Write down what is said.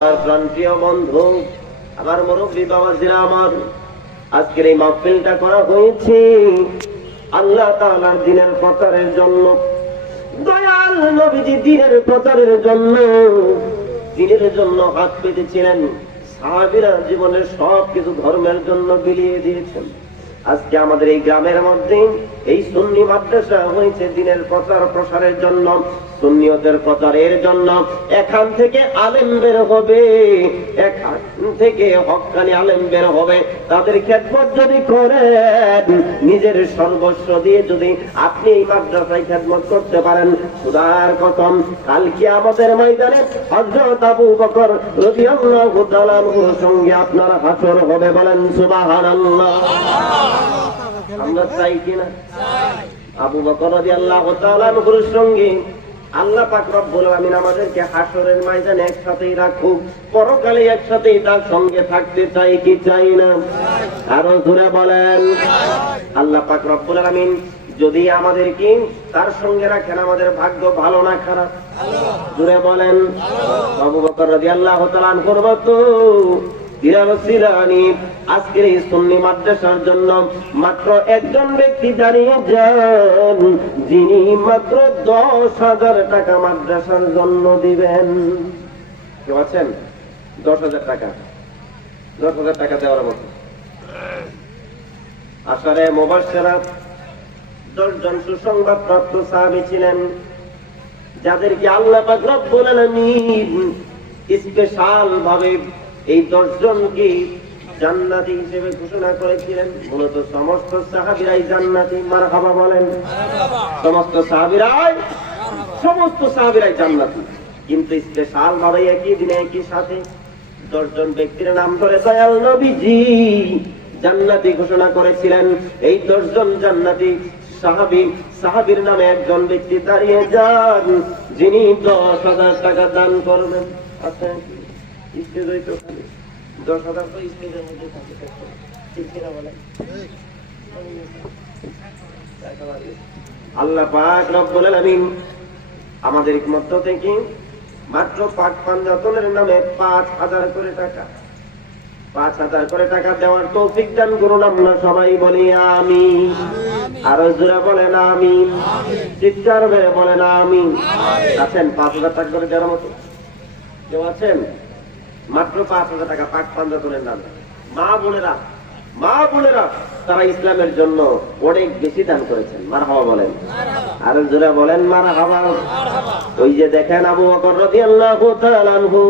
প্রান্তীয় বন্ধু, আমার মুরব্বী বাবাজিরা, আমার আজকের এই মাহফিলটা করা হয়েছে আল্লাহ তাআলার দ্বীনের প্রচারের জন্য। দয়াল নবীজি দ্বীনের প্রচারের জন্য, দ্বীনের জন্য হাত পেতেছিলেন। সাহাবীরা জীবনের সবকিছু ধর্মের জন্য বিলিয়ে দিয়েছেন। আজকে আমাদের এই গ্রামের মধ্যে এই সুন্নি মাদ্রাসা হয়েছে দ্বীনের প্রচার প্রসারের জন্য, সুন্নিয়তের প্রচারের জন্য। এখান থেকে আলেম বের হবে, এখান থেকে হক্কানি আলেম বের হবে। তাদের খেদমত যদি করেন, নিজের সর্বস্ব দিয়ে যদি আপনি এই মাদ্রাসায় খেদমত করতে পারেন, খুদার কসম কাল কিয়ামতের ময়দানে হযরত আবু বকর রাদিয়াল্লাহু তাআলা আনহুর সঙ্গে আপনার হাসর হবে। বলেন সুবহানাল্লাহ। আমরা চাই কিনা? আবু বকর রাদিয়াল্লাহু তাআলা আনহুর সঙ্গে আল্লাহ পাক রব্বুল আলামিন আমাদেরকে হাসরের ময়দানে একসাথেই রাখুক, পরকালে একসাথেই তার সঙ্গে থাকতে চাই কি চাই না? আরো জোরে বলেন। আল্লাহ পাক রব্বুল আলামিন যদি আমাদেরকে তার সঙ্গে রাখেন, আমাদের ভাগ্য ভালো না খারাপ? জোরে বলেন। আবু বকর রাদিয়াল্লাহু তাআলা আনহুর মতো আজকের এই সুন্নি মাদ্রাসার জন্য মাত্র একজন ব্যক্তি দাঁড়িয়ে যান, যিনি মাত্র 10,000 টাকা মাদ্রাসার জন্য দিবেন। কেউ আছেন? 10,000 টাকা, 10,000 টাকা দেওয়ার মতো। আশারে মুবাশশিরা 10 জন সুসংবাদ প্রাপ্ত সাহাবী ছিলেন, যাদেরকে আল্লাহ পাক রব্বুল আলামিন স্পেশাল ভাবে এই 10 জনকে জান্নাতি হিসেবে ঘোষণা করেছিলেন। মূলত সমস্ত সাহাবীরাই জান্নাতি। মারহাবা বলেন। সমস্ত সাহাবীরাই জান্নাতি, কিন্তু স্পেশাল ভাবে একই দিনে একই সাথে 10 জন ব্যক্তির নাম ধরে দয়াল নবীজি জান্নাতি ঘোষণা করেছিলেন। এই 10 জন জান্নাতি সাহাবীর নামে একজন ব্যক্তি দাঁড়িয়ে যান, যিনি 10,000 টাকা দান করবেন। আচ্ছা, স্টেজই তো খালি 10,000 তো স্টেজের মধ্যে থাকে, ঠিক কিনা বলেন? আল্লাহ পাক রব্বুল আলামিন আমাদের মধ্য থেকে মাত্র পাক পাঞ্জাতনের নামে 5,000 করে টাকা, 5,000 করে টাকা দেওয়ার তৌফিক দান করুন। আমরা সবাই বলি আমিন। আরো জোরে বলেন আমিন। চিৎকার করে বলেন আমিন। আছেন 5,000 টাকা করে দেওয়ার মতো কেউ আছেন? মাত্র 5,000 টাকা পাক পাঞ্জাতনের নামে। মা বোনেরা তারা ইসলামের জন্য অনেক বেশি দান করেছেন। মারহাবা বলেন। আরো জোরে বলেন মারহাবা। ওই যে দেখেন আবু বকর রাদিয়াল্লাহু তাআলা আনহু